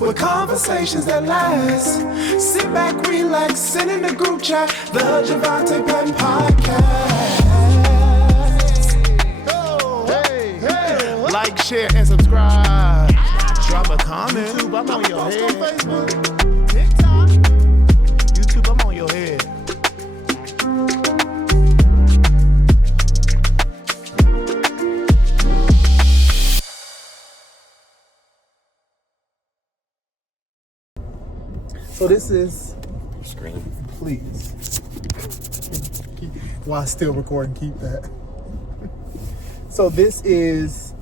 with conversations that last. Sit back, relax, send in the group chat, the Jovonta Patton Podcast. Like, share, and subscribe. Drop a comment. YouTube, I'm on your head. Facebook, TikTok. YouTube, I'm on your head. So this is, please, while still recording, keep that. So this is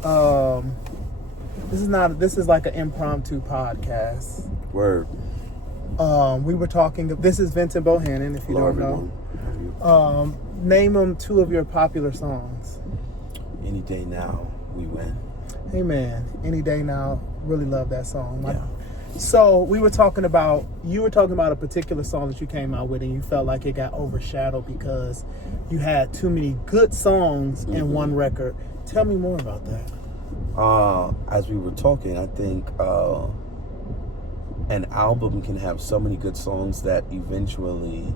like an impromptu podcast. Word. We were talking. This is Vincent Bohanan, if you don't know. Name them two of your popular songs. Any Day Now, We Win. Hey man, Any Day Now. Really love that song. Yeah. So you were talking about a particular song that you came out with, and you felt like it got overshadowed because you had too many good songs in one record. Tell me more about that. As we were talking, I think an album can have so many good songs that eventually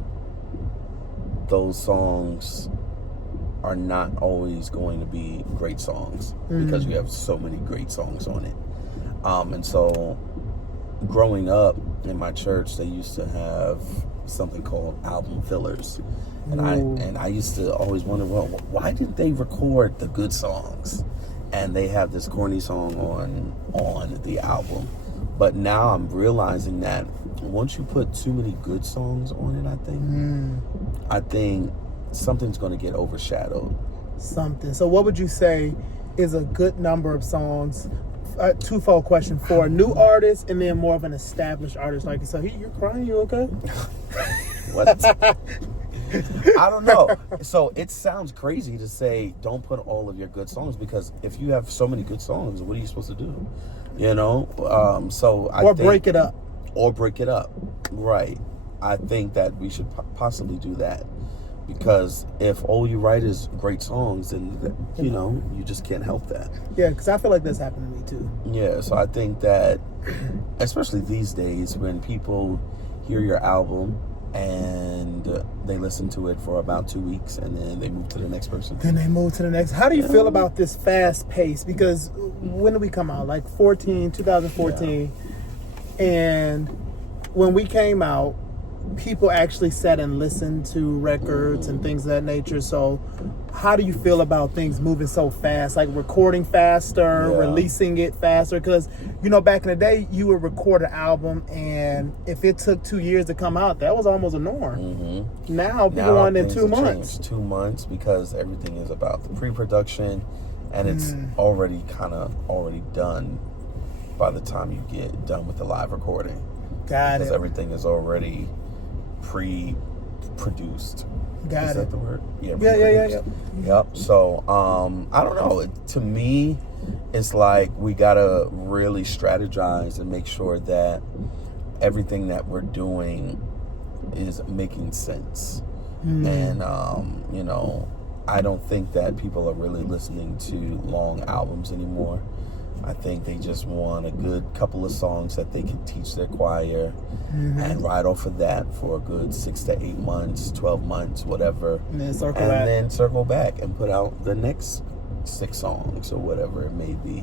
those songs are not always going to be great songs because you have so many great songs on it. And so growing up in my church, they used to have something called album fillers. And I used to always wonder, well, why didn't they record the good songs? And they have this corny song on the album. But now I'm realizing that once you put too many good songs on it, I think something's going to get overshadowed. So what would you say is a good number of songs? Twofold question for a new artist and then more of an established artist. Like, so you're crying, you okay? What? I don't know. So it sounds crazy to say don't put all of your good songs, because if you have so many good songs, what are you supposed to do? You know? Break it up. Or break it up. Right. I think that we should possibly do that. Because if all you write is great songs, then, you just can't help that. Yeah, because I feel like that's happened to me too. Yeah, so I think that, especially these days, when people hear your album and they listen to it for about 2 weeks and then they move to the next person. How do you feel about this fast pace? Because when did we come out? Like 2014. Yeah. And when we came out, people actually sat and listened to records and things of that nature. So how do you feel about things moving so fast, like recording faster, releasing it faster? Because, back in the day, you would record an album, and if it took 2 years to come out, that was almost a norm. Now people want it in 2 months. 2 months, because everything is about the pre-production, and it's already done by the time you get done with the live recording. Because everything is already pre-produced. Is that the word? Yeah. Yep. So, I don't know. To me, it's like we gotta really strategize and make sure that everything that we're doing is making sense. And, I don't think that people are really listening to long albums anymore. I think they just want a good couple of songs that they can teach their choir and ride off of that for a good 6 to 8 months, 12 months, whatever. And then circle back and put out the next 6 songs or whatever it may be.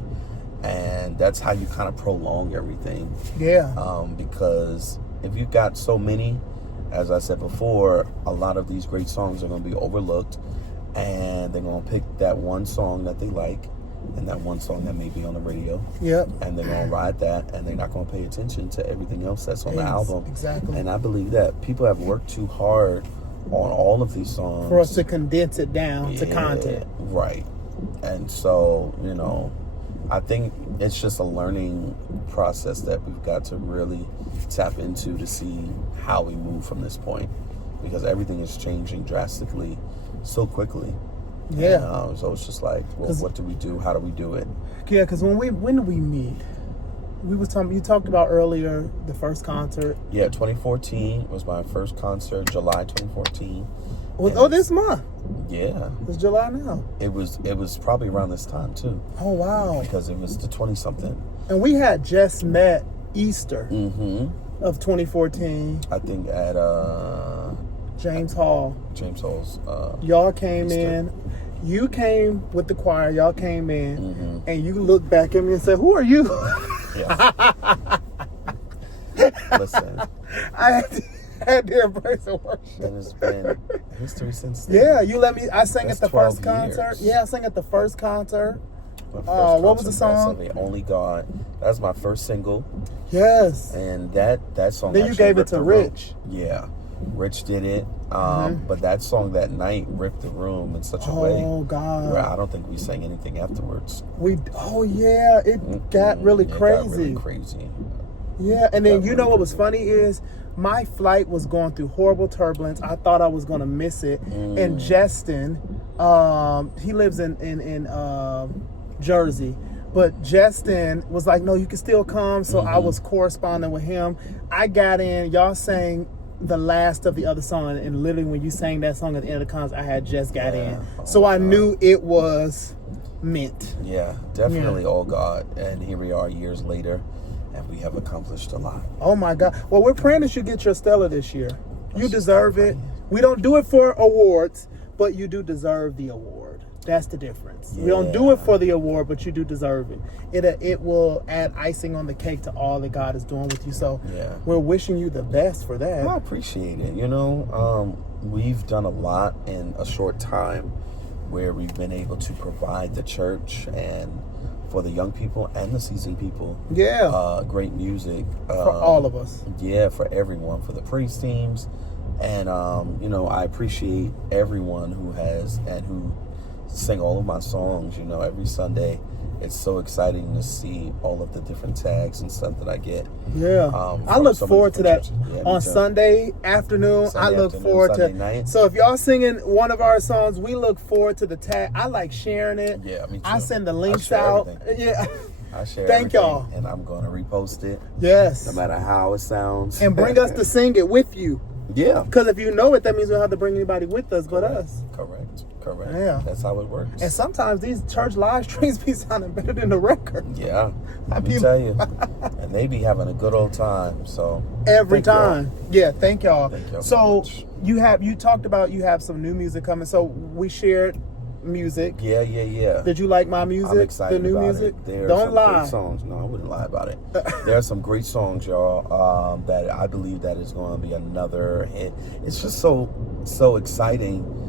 And that's how you kind of prolong everything. Yeah. Because if you've got so many, as I said before, a lot of these great songs are going to be overlooked, and they're going to pick that one song that they like and that one song that may be on the radio. Yep. And they're going to ride that, and they're not going to pay attention to everything else that's on the album. Exactly. And I believe that people have worked too hard on all of these songs for us to condense it down to content. Right. And so, I think it's just a learning process that we've got to really tap into to see how we move from this point, because everything is changing drastically so quickly. Yeah. And, so it's just like, well, what do we do? How do we do it? Yeah, because when did we meet? You talked about earlier the first concert. Yeah, 2014 was my first concert, July 2014. This month. Yeah. It's July now. It was probably around this time too. Oh wow. Because it was the 20-something. And we had just met Easter of 2014. I think at James Hall. James Hall's. Y'all came Easter. in. You came with the choir. Y'all came in, and you looked back at me and said, "Who are you?" Yeah. Listen. I had to embrace the worship. And it's been history since then. Yeah, you let me. I sang That's at the first 12 concert. years. Yeah, I sang at the first concert. My first what was the concert, song? The Only God. That was my first single. Yes. And that song. Then you actually gave it ripped to the room. Rich. Yeah, Rich did it. But that song that night ripped the room in such a way. Oh God. Where I don't think we sang anything afterwards. Oh yeah, it got really It crazy. got really crazy. Yeah, and then you know what was funny is my flight was going through horrible turbulence. I thought I was gonna miss it. And Justin, he lives in Jersey. But Justin was like, no, you can still come. So I was corresponding with him. I got in, y'all sang the last of the other song. And literally when you sang that song at the end of the concert, I had just got in. So I knew it was meant. Yeah, definitely all God. And here we are years later, and we have accomplished a lot. Oh my God. Well, we're praying that you get your Stella this year. You deserve it. We don't do it for awards, but you do deserve the award. That's the difference. We don't do it for the award, but you do deserve it. It will add icing on the cake to all that God is doing with you. So we're wishing you the best for that. Well, I appreciate it. You know, we've done a lot in a short time where we've been able to provide the church and for the young people and the seasoned people. Yeah. Great music. For all of us. Yeah, for everyone, for the praise teams. And, you know, I appreciate everyone who sing all of my songs, you know, every Sunday. It's so exciting to see all of the different tags and stuff that I get. Yeah. I look forward to that on too. Sunday afternoon. I look forward to night. So if y'all singing one of our songs, we look forward to the tag. I like sharing it. Yeah, me too. I send the links out. Everything. Yeah. I share Thank y'all. and I'm going to repost it. Yes. No matter how it sounds. And bring us to sing it with you. Yeah. Because if you know it, that means we don't have to bring anybody with us but us. Correct. Yeah. That's how it works. And sometimes these church live streams be sounding better than the record. Yeah. Let me tell you. And they be having a good old time. So every time. Yeah, thank y'all. Thank y'all so much. you talked about you have some new music coming. So we shared music. Yeah. Did you like my music? I'm excited the new about music? it. There are Don't some lie. great songs. No, I wouldn't lie about it. There are some great songs, y'all, that I believe that is going to be another hit. It's just so exciting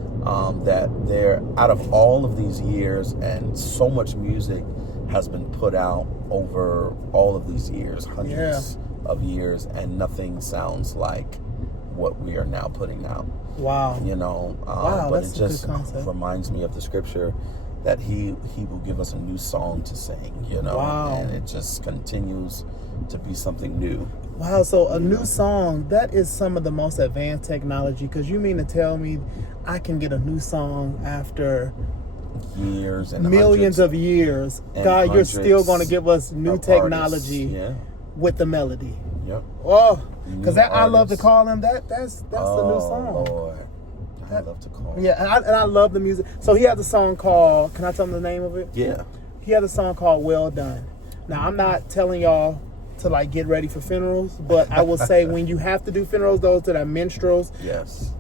that they're out of all of these years, and so much music has been put out over all of these years, hundreds of years, and nothing sounds like what we are now putting out. Wow. You know, wow, but that's it just a good concept. reminds me of the scripture that he will give us a new song to sing, you know. Wow. And it just continues to be something new. Wow, so a new song, that is some of the most advanced technology, because you mean to tell me I can get a new song after years and millions of years? God, you're still going to give us new technology with the melody. Yep. Oh, because I love to call him that's the new song. Lord. I love to call him. Yeah, and I love the music. So he has a song called, can I tell him the name of it? Yeah. He has a song called Well Done. Now, I'm not telling y'all to like get ready for funerals, but I will say when you have to do funerals, those that are minstrels,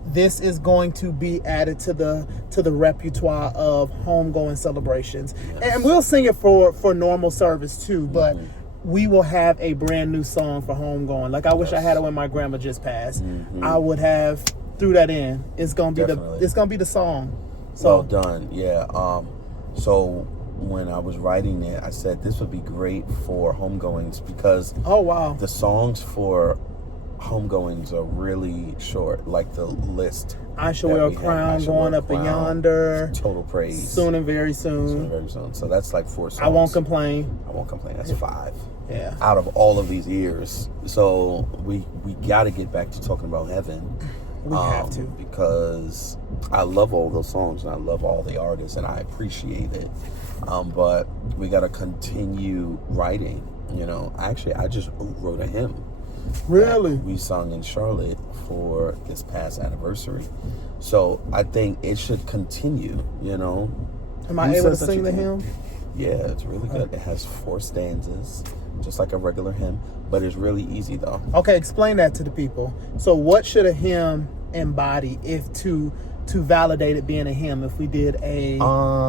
this is going to be added to the repertoire of homegoing celebrations. And we'll sing it for normal service too, but we will have a brand new song for homegoing. Like I wish I had it when my grandma just passed. I would have threw that in. It's gonna be the song. So well done. Yeah. So when I was writing it, I said this would be great for homegoings because the songs for homegoings are really short, like the list. I shall wear a crown, going up and yonder. Total praise. Soon and very soon. So that's like 4 songs. I won't complain. That's 5. Yeah. Out of all of these years. So we got to get back to talking about heaven. We have to. Because I love all those songs and I love all the artists and I appreciate it. But we got to continue writing. You know, actually, I just wrote a hymn. Really? We sung in Charlotte for this past anniversary. So I think it should continue, you know. Am I able to sing the hymn? Yeah, it's really good. It has 4 stanzas, just like a regular hymn, but it's really easy though. Okay, explain that to the people. So what should a hymn embody if to validate it being a hymn? If we did if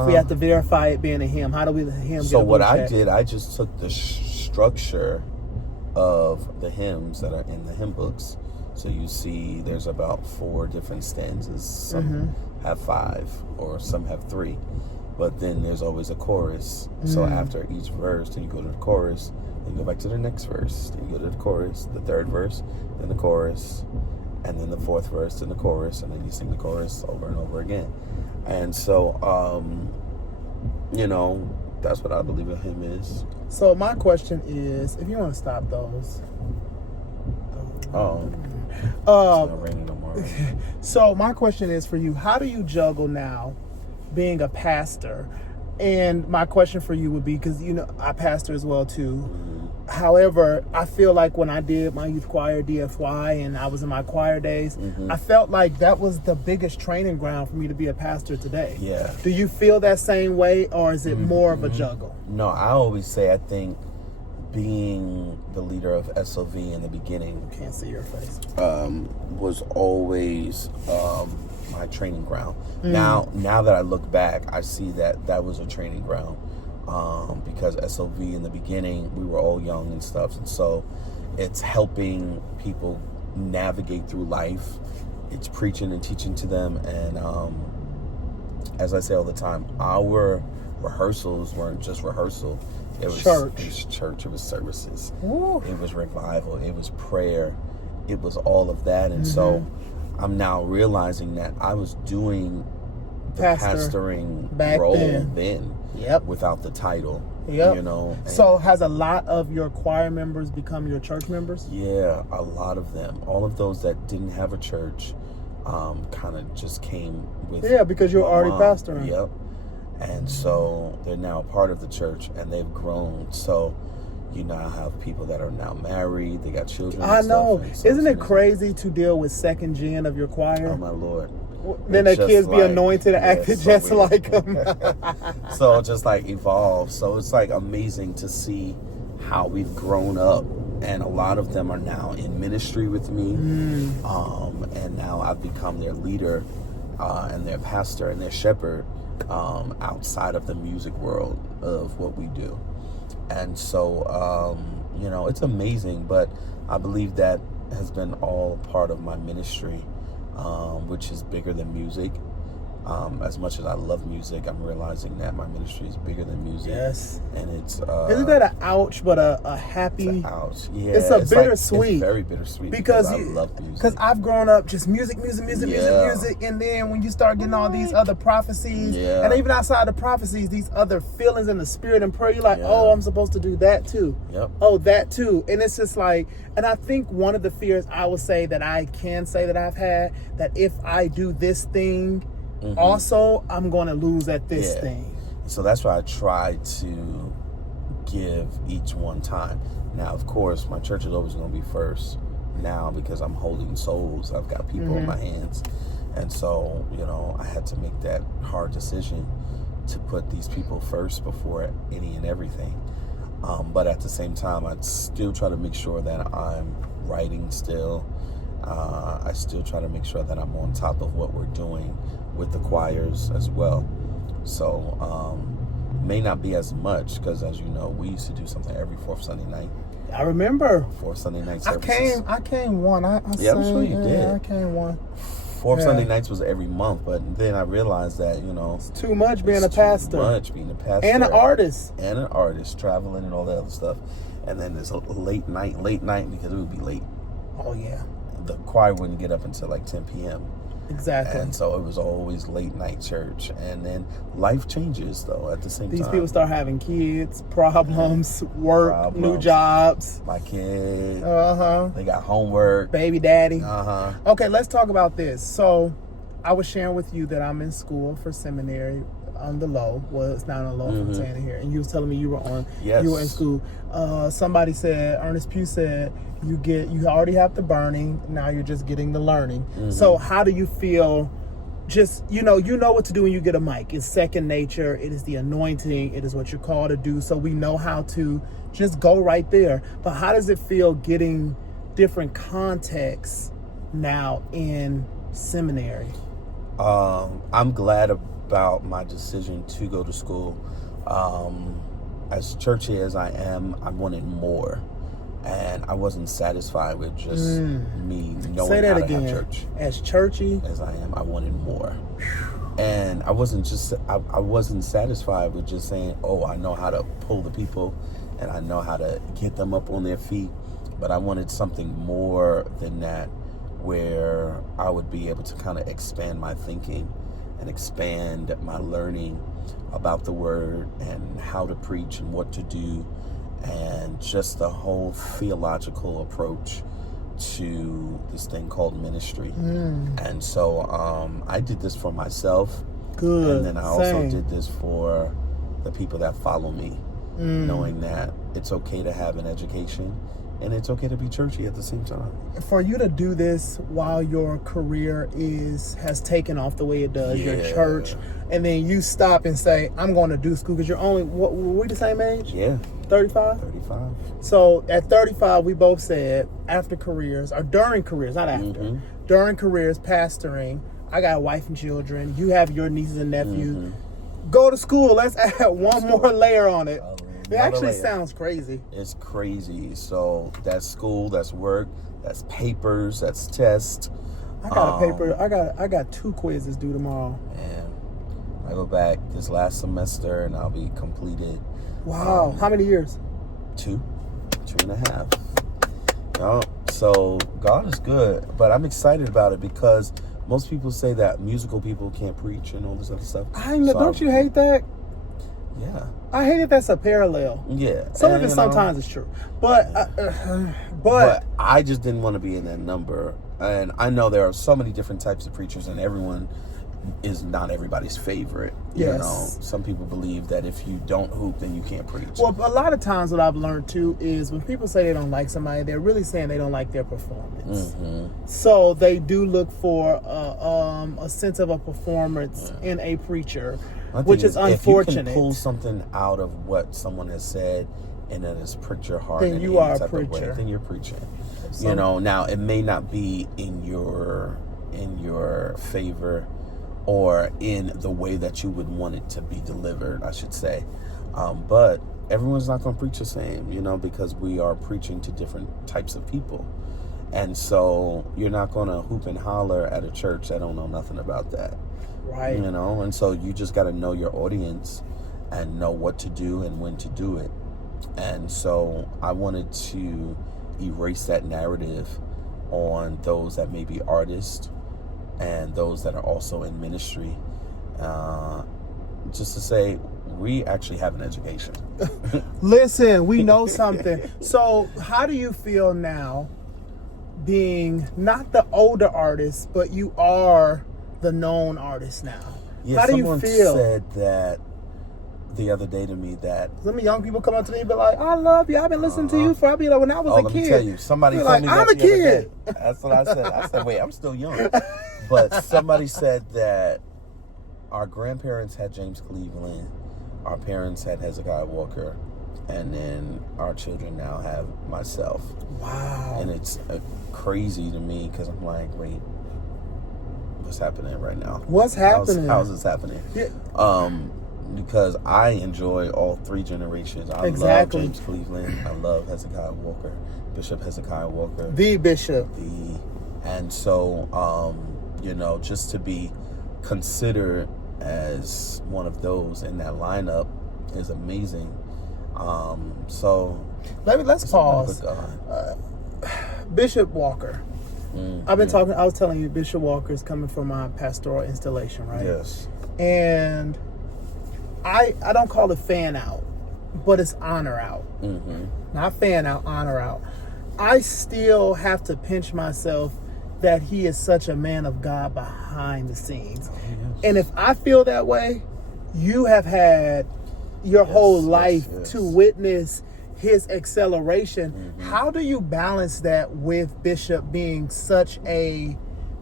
we have to verify it being a hymn, how do we the hymn? So what I did, I just took the structure of the hymns that are in the hymn books. So you see there's about 4 different stanzas. Some have 5 or some have 3. But then there's always a chorus. So after each verse, then you go to the chorus, then you go back to the next verse, then you go to the chorus, the 3rd verse, then the chorus, and then the 4th verse, then the chorus, and then you sing the chorus over and over again. And so, that's what I believe a hymn is. So my question is, if you want to stop those. It's not raining no more. So my question is for you, how do you juggle now being a pastor? And my question for you would be, because I pastor as well too. However, I feel like when I did my youth choir DFY and I was in my choir days, I felt like that was the biggest training ground for me to be a pastor today. Yeah. Do you feel that same way, or is it more of a juggle? No, I always say I think being the leader of SOV in the beginning, Can't see your face. was always my training ground. Now that I look back, I see that was a training ground. Because SOV in the beginning, we were all young and stuff. And so it's helping people navigate through life. It's preaching and teaching to them. And as I say all the time, our rehearsals weren't just rehearsal. It was church. It was church. It was services. Woo. It was revival. It was prayer. It was all of that. And so I'm now realizing that I was doing the pastoring role then. Yep. Without the title. Yep. So has a lot of your choir members become your church members? Yeah, a lot of them. All of those that didn't have a church kind of just came with because you're already pastoring. Yep. And so they're now a part of the church and they've grown. So you now have people that are now married, they got children. I know. So isn't it crazy to deal with second gen of your choir? Oh my Lord. Then their kids be anointed and acted just like them. So just like evolve. So it's like amazing to see how we've grown up, and a lot of them are now in ministry with me. And now I've become their leader and their pastor and their shepherd outside of the music world of what we do. And so it's amazing, but I believe that has been all part of my ministry. Which is bigger than music. As much as I love music, I'm realizing that my ministry is bigger than music. Yes. And it's... Isn't that an ouch, but a happy... It's an ouch. Yeah. It's a bittersweet. It's very bittersweet because I love music. Because I've grown up just music. And then when you start getting all these other prophecies, and even outside the prophecies, these other feelings in the spirit and prayer, you're like, oh, I'm supposed to do that too. Yep. Oh, that too. And it's just like... And I think one of the fears I would say that I can say that I've had, that if I do this thing... also, I'm going to lose at this thing. So that's why I try to give each one time. Now, of course, my church is always going to be first now because I'm holding souls. I've got people in my hands. And so, I had to make that hard decision to put these people first before any and everything. But at the same time, I'd still try to make sure that I'm writing still. I still try to make sure that I'm on top of what we're doing with the choirs as well. So may not be as much because, as you know, we used to do something every 4th Sunday night. I remember 4th Sunday night services. I came one. I I'm sure you did. I came one. 4th Sunday nights was every month, but then I realized that it's too much being a pastor. Too much being a pastor and an artist traveling and all that other stuff. And then there's a late night because it would be late. Oh yeah. The choir wouldn't get up until like 10 p.m. Exactly. And so it was always late night church. And then life changes, though, at the same time. These people start having kids, problems, work, new jobs. My kids. They got homework. Baby daddy. Okay, let's talk about this. So I was sharing with you that I'm in school for seminary on the low. Well, it's not on the low from Tanner here. And you was telling me you were in school. Somebody said, Ernest Pugh said, you already have the burning, now you're just getting the learning. So how do you feel just, you know what to do when you get a mic. It's second nature. It is the anointing. It is what you're called to do. So we know how to just go right there. But how does it feel getting different contexts now in seminary? I'm glad about my decision to go to school. As churchy as I am, I wanted more. And I wasn't satisfied with just me knowing Say that how again. to have church. As churchy as I am, I wanted more. And I wasn't satisfied with just saying, oh, I know how to pull the people and I know how to get them up on their feet. But I wanted something more than that, where I would be able to kind of expand my thinking and expand my learning about the word and how to preach and what to do, and just the whole theological approach to this thing called ministry. And so I did this for myself. Good. And then I also did this for the people that follow me, knowing that it's okay to have an education and it's okay to be churchy at the same time. For you to do this while your career has taken off the way it does, your church, and then you stop and say, I'm going to do school, because you're only, what, were we the same age? Yeah. 35? 35. So at 35, we both said after careers, or during careers, not after, during careers, pastoring, I got a wife and children, you have your nieces and nephews, go to school, let's add one more layer on it. It actually sounds crazy. It's crazy. So that's school, that's work, that's papers, that's tests. I got a paper. I got 2 quizzes due tomorrow. And I go back this last semester and I'll be completed. Wow. How many years? 2.5. So God is good, but I'm excited about it because most people say that musical people can't preach and all this other stuff. I know. Don't you hate that? Yeah. I hate it. That's a parallel. Yeah. Some of it sometimes is true, but I just didn't want to be in that number. And I know there are so many different types of preachers, and everyone is not everybody's favorite. Yes. You know, some people believe that if you don't hoop, then you can't preach. Well, a lot of times what I've learned too is when people say they don't like somebody, they're really saying they don't like their performance. So they do look for a sense of a performance in a preacher, which is unfortunate. If you can pull something out of what someone has said and then it's pricked your heart, then you are a preacher. Then you're preaching. You know, now it may not be in your favor or in the way that you would want it to be delivered, I should say. But everyone's not going to preach the same, you know, because we are preaching to different types of people. And so you're not going to hoop and holler at a church that don't know nothing about that. Right. You know, and so you just got to know your audience and know what to do and when to do it. And so I wanted to erase that narrative on those that may be artists and those that are also in ministry, just to say we actually have an education. Listen, we know something. So how do you feel now being not the older artist, but you are the known artist now? Yeah, how do you feel? Someone said that the other day to me that some young people come up to me and be like, I love you, I've been listening to you for, when I was a kid. Let me tell you, somebody told like, me I'm that a the other kid. day. That's what I said. I said, wait, I'm still young. But somebody said that our grandparents had James Cleveland, our parents had Hezekiah Walker, and then our children now have myself. Wow. And it's crazy to me because I'm like, wait, what's happening right now? What's happening? How's this happening? Yeah. Because I enjoy all 3 generations. I love James Cleveland. I love Hezekiah Walker, Bishop Hezekiah Walker. The bishop. And so, you know, just to be considered as one of those in that lineup is amazing. So let's pause. Bishop Walker. I was telling you, Bishop Walker is coming from my pastoral installation, right? Yes. And I don't call it fan out, but it's honor out. Not fan out, honor out. I still have to pinch myself that he is such a man of God behind the scenes. And if I feel that way, you have had your whole life to witness his acceleration. How do you balance that with Bishop being such a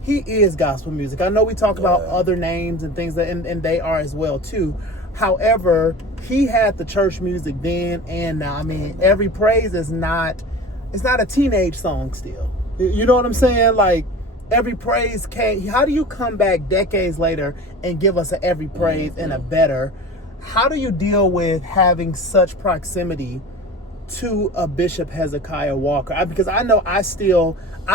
he is gospel music. I know we talk about Yeah. other names and things that, and they are as well too. However, he had the church music then and now. I mean, Every Praise is not, it's not a teenage song still. You know what I'm saying? Like, Every Praise came, how do you come back decades later and give us an Every Praise and a better? How do you deal with having such proximity to a Bishop Hezekiah Walker? Because I know I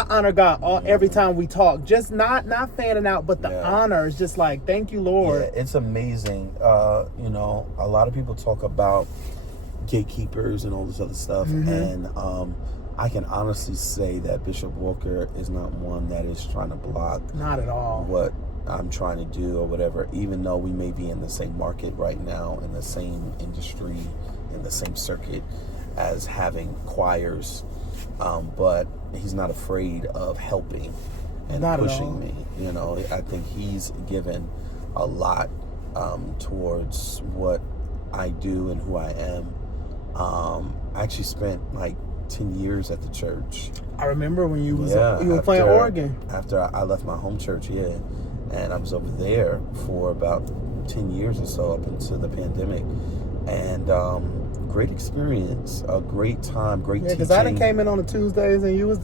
honor God every time we talk. Just not fanning out, but the honor is just like, thank you, Lord. Yeah, it's amazing. You know, a lot of people talk about gatekeepers and all this other stuff, and I can honestly say that Bishop Walker is not one that is trying to block Not at all. what I'm trying to do or whatever, even though we may be in the same market right now, in the same industry, in the same circuit as having choirs, but he's not afraid of helping and Not at all. pushing me. You know, I think he's given a lot towards what I do and who I am. I actually spent like 10 years at the church. I remember when you were playing organ. After I left my home church, and I was over there for about 10 years or so up until the pandemic, and great experience, a great time, great teaching. Because I done came in on the Tuesdays and you was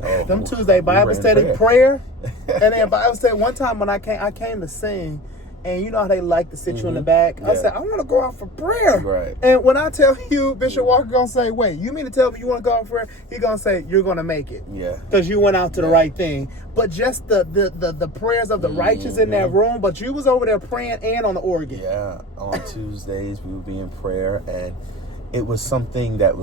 them Tuesday we Bible ran study prayer. And then Bible study, one time when I came to sing, and you know how they like to sit you in the back. I said, I want to go out for prayer. Right. And when I tell you, Bishop Walker gonna say, wait, you mean to tell me you want to go out for prayer? He gonna say, you're gonna make it. Yeah. Because you went out to the right thing. But just the prayers of the righteous in that room, but you was over there praying and on the organ. Yeah. On Tuesdays we would be in prayer, and it was something that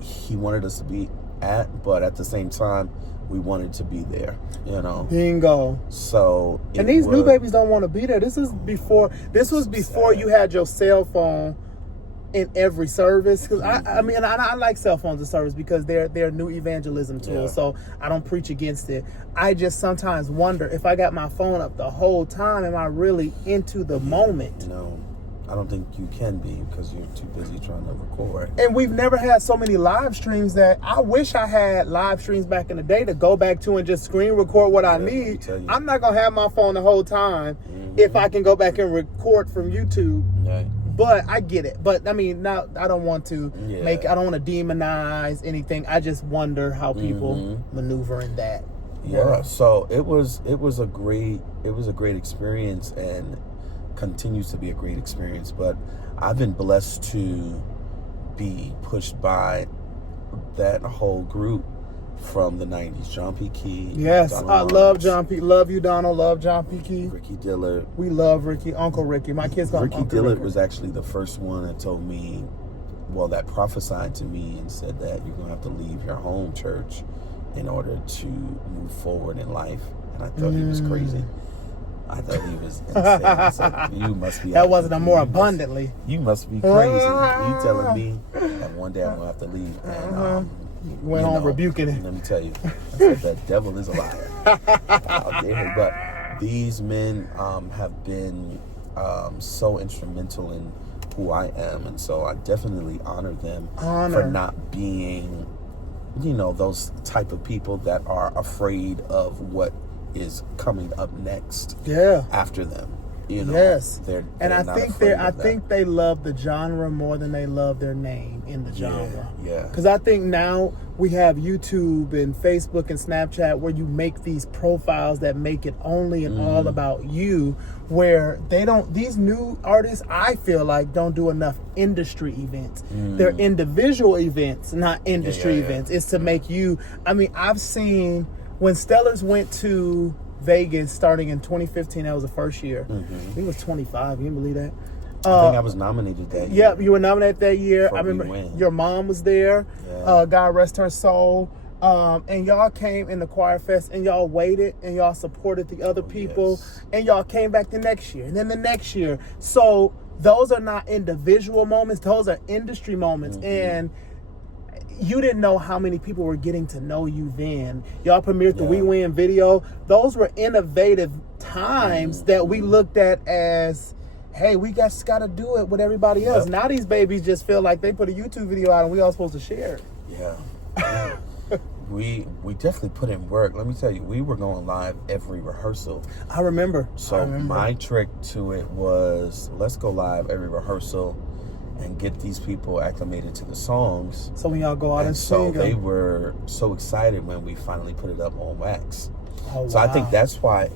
he wanted us to be at, but at the same time we wanted to be there, you know. Bingo. So and these new babies don't want to be there. This was before you had your cell phone in every service. Because I mean I like cell phones in service because they're new evangelism tools. So I don't preach against it. I just sometimes wonder if I got my phone up the whole time, am I really into the moment? No, I don't think you can be, because you're too busy trying to record. And we've never had so many live streams that I wish I had live streams back in the day to go back to and just screen record what I need. I'm not going to have my phone the whole time if I can go back and record from YouTube. Right. But I get it. But I mean, now I don't want to I don't want to demonize anything. I just wonder how people maneuver in that. Yeah. world. So it was a great experience, and continues to be a great experience. But I've been blessed to be pushed by that whole group from the 90s. John P. Key. Yes, Donald I love Lawrence, John P. Love you, Donald. Love John P. Key. Ricky Dillard. We love Ricky. Uncle Ricky. My kids call him Ricky Uncle Dillard Ricky. was actually the first one that told me, that prophesied to me and said that you're going to have to leave your home church in order to move forward in life. And I thought he was crazy. I thought he was insane. I said, you must be. That wasn't a more abundantly. You must be crazy. You telling me that one day I'm going to have to leave. And Went on rebuking it. Let me tell you, I said, the devil is a liar. How dare he? But these men have been so instrumental in who I am, and so I definitely honor them for not being, those type of people that are afraid of what is coming up next. Yeah. After them. Yes. And I think they love the genre more than they love their name in the genre. Yeah. Because I think now we have YouTube and Facebook and Snapchat where you make these profiles that make it only and all about you, where these new artists, I feel like, don't do enough industry events. They're individual events, not industry events. It's to make you, I've seen when Stellars went to Vegas starting in 2015, that was the first year. He was 25. Can you believe that? I think I was nominated that year. Yeah, you were nominated that year. I remember your mom was there. Yeah. God rest her soul. And y'all came in the Choir Fest and y'all waited and y'all supported the other people. Yes. And y'all came back the next year and then the next year. So those are not individual moments. Those are industry moments. And you didn't know how many people were getting to know you then. Y'all premiered the We Win video. Those were innovative times that we looked at as, hey, we just got to do it with everybody else. Now these babies just feel like they put a YouTube video out and we all supposed to share it. Yeah. we definitely put in work. Let me tell you, we were going live every rehearsal. I remember. So my trick to it was, let's go live every rehearsrsal and get these people acclimated to the songs. So when y'all go out and so sing they them. were so excited when we finally put it up on wax. Oh, So I wow. think that's why,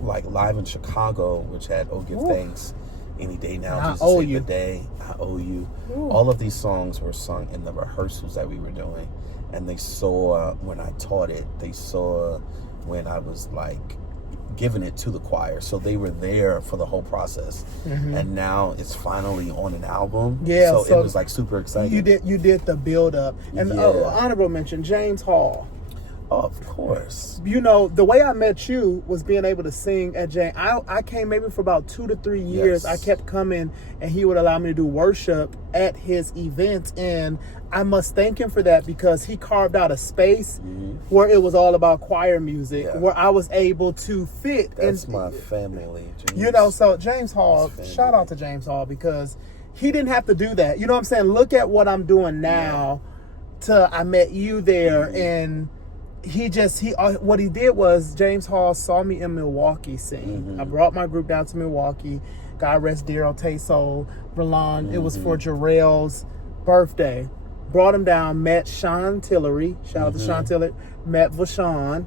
like live in Chicago, which had "Oh Give Ooh. Thanks," "Any Day Now," I "Jesus Owe Save You. the Day," "I Owe You." Ooh. All of these songs were sung in the rehearsals that we were doing, and they saw when I taught it. They saw when I was like giving it to the choir, so they were there for the whole process. And now it's finally on an album. Yeah, so so it was like super exciting. You did the build up. And Yeah. honorable mention, James Hall. Oh, of course. You know, the way I met you was being able to sing at James. I came maybe for about 2 to 3 years. Yes. I kept coming, and he would allow me to do worship at his events. And I must thank him for that, because he carved out a space where it was all about choir music, Yeah. where I was able to fit. That's and, my family. James. You know, so James Hall, That's shout out to James Hall, because he didn't have to do that. You know what I'm saying? Look at what I'm doing now. I met you there, and what he did was, James Hall saw me in Milwaukee sing. I brought my group down to Milwaukee. God rest Daryl Taso, Roland. It was for Jarrell's birthday. Brought him down, met Sean Tillery. Shout out to Sean Tillery. Met Vashawn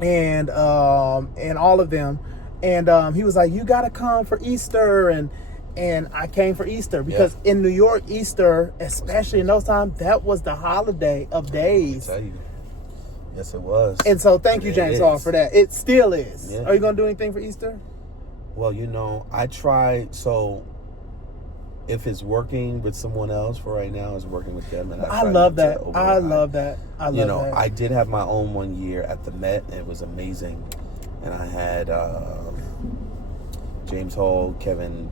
and all of them. And he was like, "You gotta come for Easter," and I came for Easter, because in New York, Easter, especially in those times, that was the holiday of days. I tell you. Yes, it was. And so thank you, It James is. Hall, for that. It still is. Yeah. Are you going to do anything for Easter? Well, you know, I try. So if it's working with someone else for right now, it's working with them. And I try love not to that. I override. love that. I love You know, that. I did have my own one year at the Met, and it was amazing. And I had James Hall, Kevin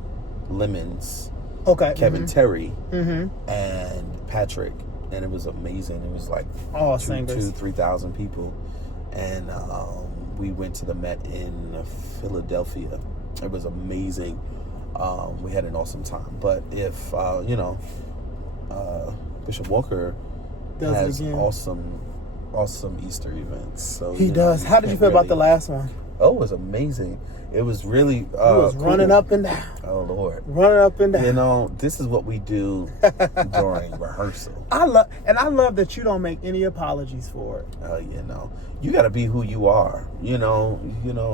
Lemons, Okay. Kevin Terry, Mm-hmm. and Patrick, and it was amazing. It was like All singers. 3,000 people, and we went to the Met in Philadelphia. It was amazing. We had an awesome time. But if Bishop Walker Does it has again. awesome Easter events, so He does. How did you feel about the last one? Oh, it was amazing. It was really He was cool. running up and down. Oh Lord. Running up and down. You know, this is what we do during rehearsal. I love that you don't make any apologies for it. You know, you got to be who you are. You know.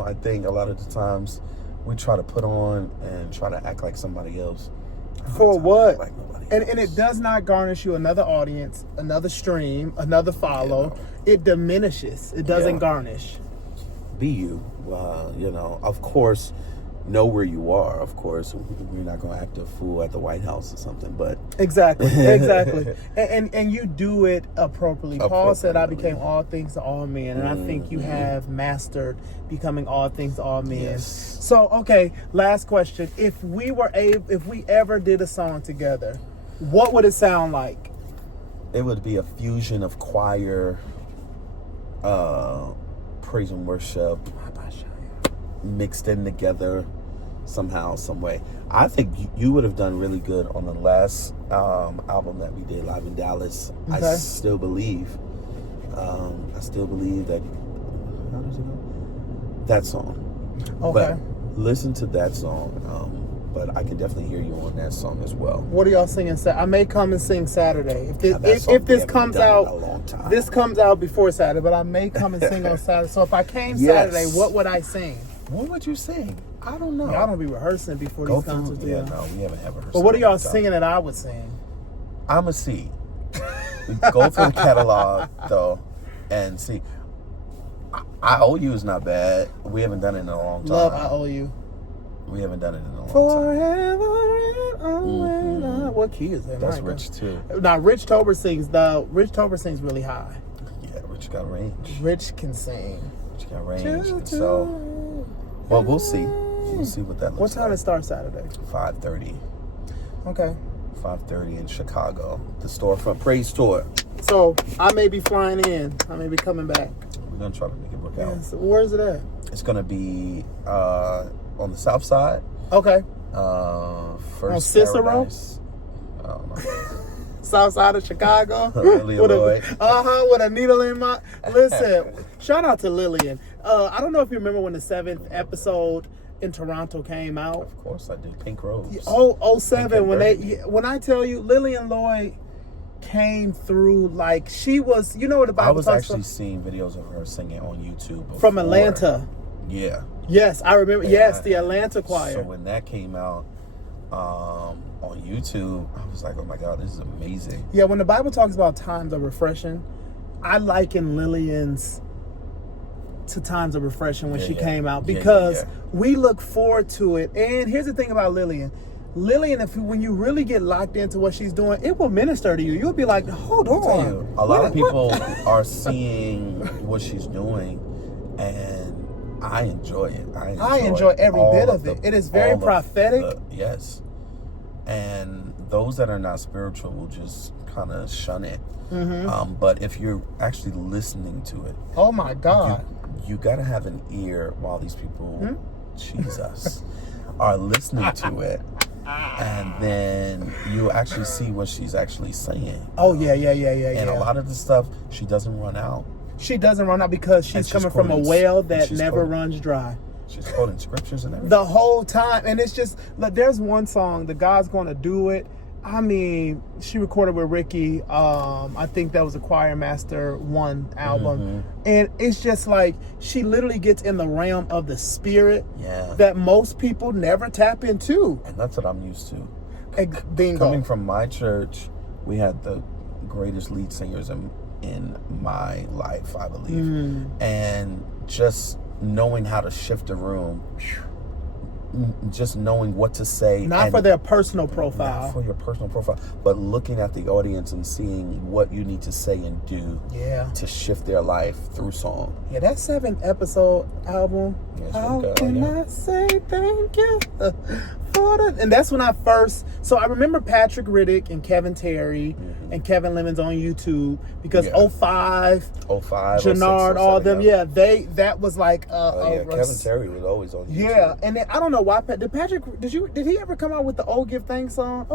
I think a lot of the times we try to put on and try to act like somebody else. For what? Like nobody And else. it does not garnish you another audience, another stream, another follow. It diminishes. It doesn't garnish. Be you. Of course, know where you are. Of course, we're not going to act a fool at the White House or something. But Exactly. And you do it appropriately. Paul said, "I became all things to all men," and I think you have mastered becoming all things to all men. Yes. So, okay, last question: if we ever did a song together, what would it sound like? It would be a fusion of choir, praise and worship, mixed in together somehow, some way. I think you would have done really good on the last album that we did live in Dallas. Okay. I still believe that. How does it go? That song. Okay. But listen to that song. But I can definitely hear you on that song as well. What are y'all singing? I may come and sing Saturday. That If song we this haven't comes done in a out, long time. this comes out before Saturday, but I may come and sing on Saturday. So if I came Yes. Saturday, what would I sing? What would you sing? I don't know. Y'all don't be rehearsing before Go these through. concerts. Yeah, no, we haven't had rehearsal. But what are in a long y'all time. singing that I would sing? I'm a see. Go through the catalog though, and see. I Owe You is not bad. We haven't done it in a long time. Love, I Owe You. We haven't done it in a long time. Forever and always. What key is that? That's My God. Rich too. Now, Rich Tober sings really high. Yeah, Rich got range. Rich can sing. Rich got range. And so, well, we'll see. We'll see what that What looks time like. it start Saturday? 5:30. Okay. 5:30 in Chicago. The Storefront Praise Store. So I may be flying in. I may be coming back. We're gonna try to make it work out. Yes. Where's it at? It's gonna be on the south side. Okay. First On Cicero? Paradise. I don't know. south side of Chicago. Lillian Lloyd. With a needle in my... Listen, shout out to Lillian. I don't know if you remember when the 7th episode in Toronto came out. Of course I do. Pink Rose. 07, when I tell you, Lillian Lloyd came through like she was, you know what the Bible I was talks actually about? seeing videos of her singing on YouTube before. From Atlanta. Yeah. Yes, I remember. Yes, the Atlanta choir. So when that came out on YouTube, I was like, oh my God, this is amazing. Yeah, when the Bible talks about times of refreshing, I liken Lillian's to times of refreshing when she came out because we look forward to it. And here's the thing about Lillian, when you really get locked into what she's doing, it will minister to you. You'll be like, hold on. A lot of people are seeing what she's doing, and I enjoy it. I enjoy every bit of it. It is very prophetic. Yes. And those that are not spiritual will just kind of shun it. Mm-hmm. But if you're actually listening to it, oh my God, you got to have an ear while these people, Jesus, are listening to it. And then you actually see what she's actually saying. Oh, yeah. And a lot of the stuff, she doesn't run out. She doesn't run out because she's coming from a well that never runs dry. She's quoting scriptures and everything. The whole time. And it's just, look, there's one song, The God's Gonna Do It. I mean, she recorded with Ricky. I think that was a Choir Master 1 album. Mm-hmm. And it's just like, she literally gets in the realm of the spirit that most people never tap into. And that's what I'm used to. Bingo. Coming from my church, we had the greatest lead singers in my life, I believe. And just knowing how to shift a room, just knowing what to say. Not for their personal profile. Not for your personal profile, but looking at the audience and seeing what you need to say and do to shift their life through song. Yeah, that 7th episode album, how can I say thank you for that? And that's when I first, so I remember Patrick Riddick and Kevin Terry and Kevin Lemons on YouTube because 05, Jannard, all of them, that was like Kevin Terry was always on YouTube. Yeah, and then I don't know why did he ever come out with the "Oh Give Thanks" song?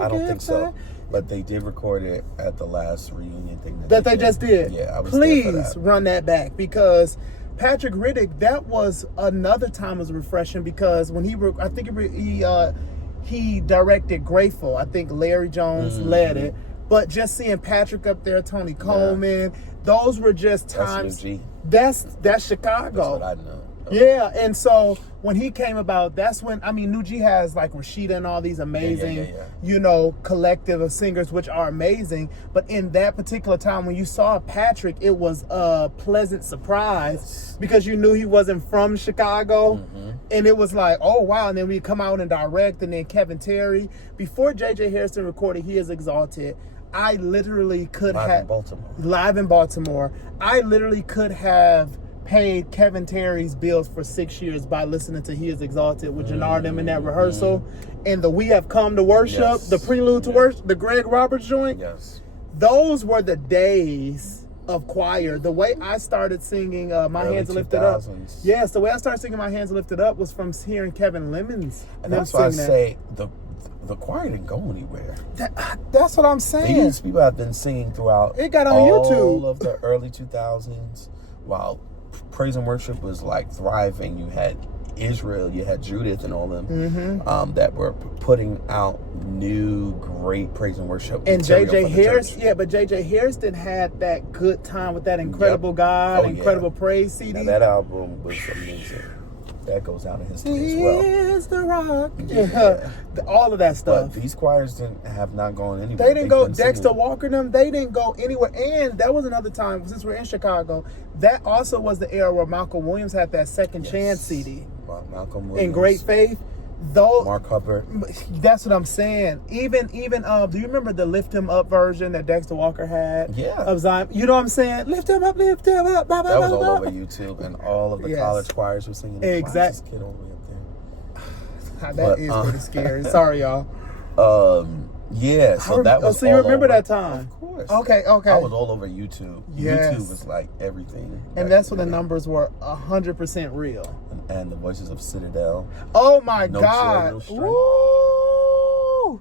I don't think so, but they did record it at the last reunion thing that they just did. Yeah, I was Please there for that. Run that back because Patrick Riddick, that was another time was refreshing because when he directed Grateful. I think Larry Jones led it, but just seeing Patrick up there, Tony Coleman, those were just times. That's Chicago. That's what I know. Yeah, and so when he came about, that's when, New G has like Rashida and all these amazing, collective of singers, which are amazing. But in that particular time, when you saw Patrick, it was a pleasant surprise because you knew he wasn't from Chicago. And it was like, oh, wow. And then we come out and direct, and then Kevin Terry. Before J.J. Harrison recorded He Is Exalted, I literally could have... Live in Baltimore. I literally could have paid Kevin Terry's bills for 6 years by listening to He Is Exalted with Jannard them in that rehearsal. And the We Have Come to Worship, the prelude to worship, the Greg Roberts joint. Those were the days of choir. The way I started singing My Hands Are Lifted Up. Yes, the way I started singing My Hands Are Lifted Up was from hearing Kevin Lemons. And that's why I say the choir didn't go anywhere. That's what I'm saying. These people have been singing throughout it got on all YouTube. Of the early 2000s while praise and worship was like thriving. You had Israel, you had Judith and all them that were putting out new great praise and worship. And J.J. Harris, but J.J. Harrison had that good time with that Incredible God, Incredible Praise CD. Now, that album was amazing. That goes down in history as well. Is the rock. All of that stuff. But these choirs have not gone anywhere. They didn't go, Dexter Walker them, they didn't go anywhere. And that was another time, since we're in Chicago, that also was the era where Malcolm Williams had that Second Chance CD. Malcolm Williams. In Great Faith. Though, Mark Hubbard. That's what I'm saying. Even do you remember the Lift Him Up version that Dexter Walker had? Of Zion. You know what I'm saying? Lift him up, lift him up. That was all over YouTube, and all of the college choirs were singing. Exactly. This kid all the way up there. That is pretty scary. Sorry, y'all. So that was. So you remember that time? Of course. Okay. I was all over YouTube. Yes. YouTube was like everything. And that's when the numbers were 100% real. And the voices of Citadel. Oh my God! Woo!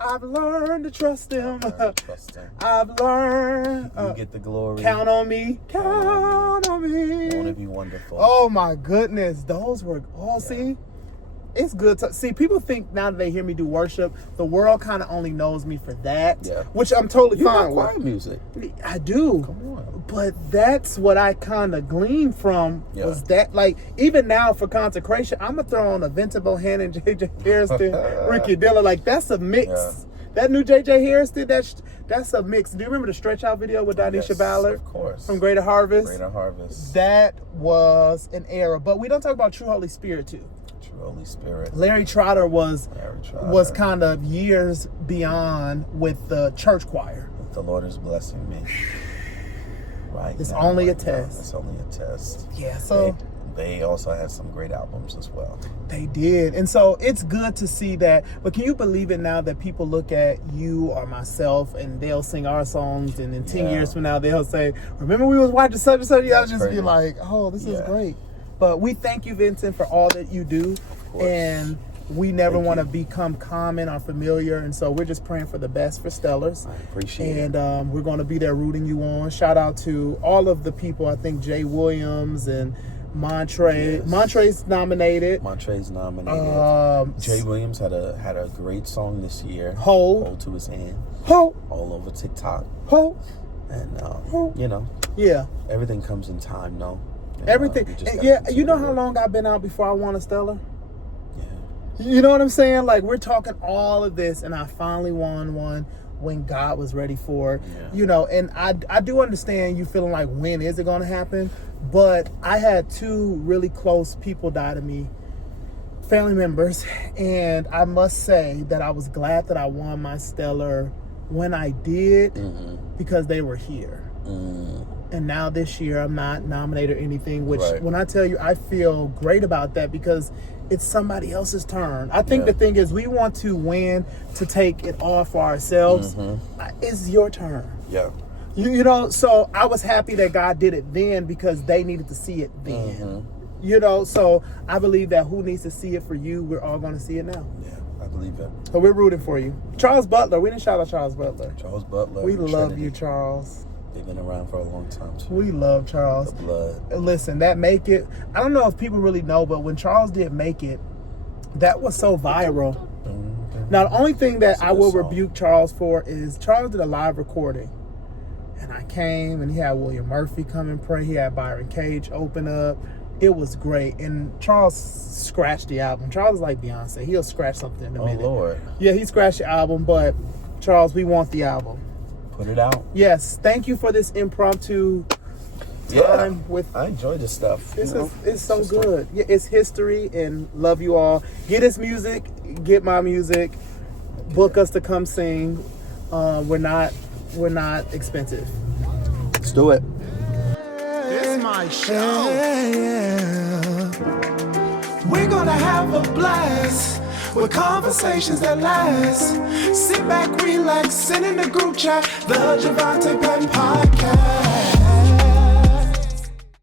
I've learned to trust him. Trust him. I've learned. You get the glory. Count on me. Count on me. Won't it be wonderful? Oh my goodness. Those were all see. It's good to see. People think now that they hear me do worship, the world kind of only knows me for that, which I'm totally you fine got with. choir music. I do. Come on. But that's what I kind of gleaned from was that, like, even now for consecration, I'm going to throw on a Vincent Bohanan, J.J. Harrison, Ricky Dilla. Like, that's a mix. Yeah. That new J.J. Harrison, that's a mix. Do you remember the Stretch Out video with Donisha Ballard? Of course. From Greater Harvest? Greater Harvest. That was an era. But we don't talk about True Holy Spirit, too. Holy Spirit. Larry Trotter was kind of years beyond with the church choir. The Lord is blessing me. Right. It's only a test. It's only a test. Yeah. So they also had some great albums as well. They did. And so it's good to see that. But can you believe it now that people look at you or myself and they'll sing our songs, and in 10 years from now they'll say, remember we was watching such and such? I'll just be like, oh, this is great. But we thank you, Vincent, for all that you do. And we never want to become common or familiar. And so we're just praying for the best for Stellars. I appreciate it. And we're going to be there rooting you on. Shout out to all of the people. I think Jay Williams and Montre. Yes. Montre's nominated. Jay Williams had a great song this year. Hold to His Hand. Hold. All over TikTok. Hold. And, everything comes in time, no? Everything. You know how long I've been out before I won a Stellar? You know what I'm saying? Like, we're talking all of this, and I finally won one when God was ready for it. And I do understand you feeling like, when is it going to happen? But I had two really close people die to me, family members, and I must say that I was glad that I won my Stellar when I did, because they were here. And now this year I'm not nominated or anything, which when I tell you, I feel great about that because it's somebody else's turn. I think the thing is, we want to win to take it all for ourselves. It's your turn. Yeah. So I was happy that God did it then because they needed to see it then. So I believe that who needs to see it for you, we're all going to see it now. Yeah, I believe it. So we're rooting for you. Charles Butler, we didn't shout out Charles Butler. Charles Butler. We love you, Charles. They've been around for a long time, too. We love Charles. The blood. Listen, that Make It, I don't know if people really know, but when Charles did Make It, that was so viral. Now, the only thing that I will rebuke Charles for is Charles did a live recording. And I came, and he had William Murphy come and pray. He had Byron Cage open up. It was great. And Charles scratched the album. Charles is like Beyonce. He'll scratch something in a minute. Oh, Lord. Yeah, he scratched the album, but Charles, we want the album. Put it out. Yes, thank you for this impromptu time with. I enjoy this stuff. It's so good. Yeah, it's history, and love you all. Get his music, get my music, book us to come sing. We're not expensive. Let's do it. It's my show. We're gonna have a blast with conversations that last. Sit back, relax, send in the group chat, the Jovonta Patton Podcast.